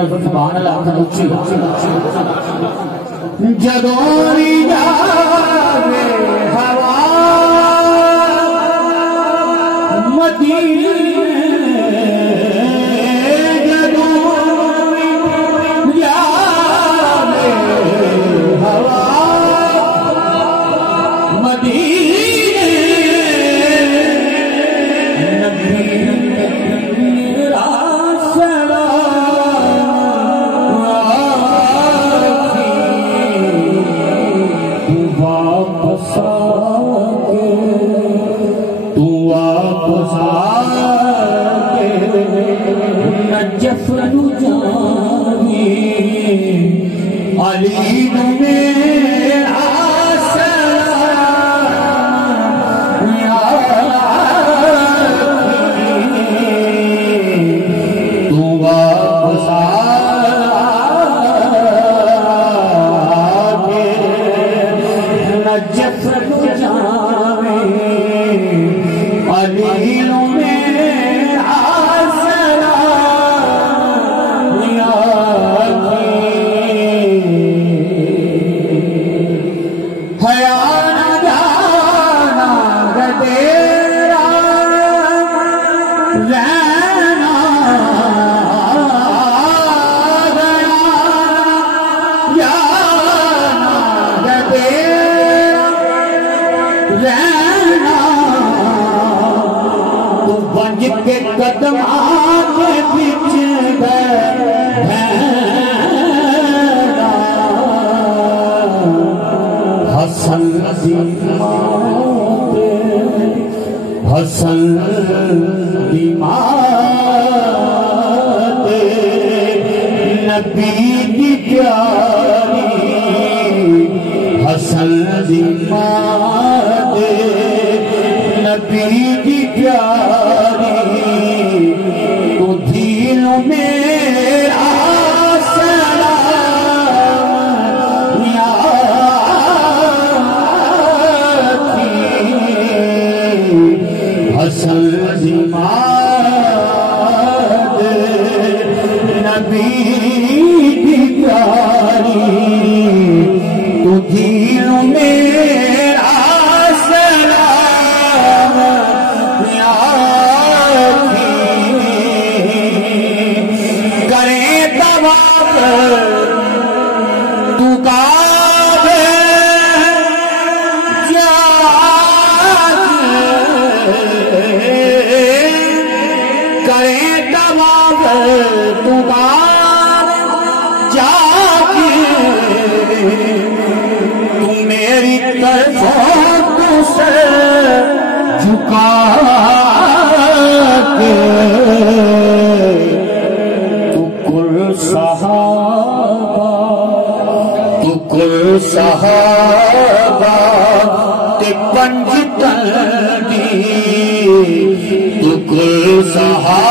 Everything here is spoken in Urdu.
سبحان اللہ اچھی جدوری جاوے ہوا مدینے جدوری جاوے ہوا مدینے نبی علی میں آسلام یا تو واپس آگے نجف جاوے علی میں کے قدم آگے بچ گئے حسن دی موت حسن دی موت نبی دی پیاری حسن دی موت نبی دی پیاری تو دل میں آسلام یا تھی حسن دی موت نبی دی پیاری تو دل میں صحابہ تے پنج تلدی تو کل صحابہ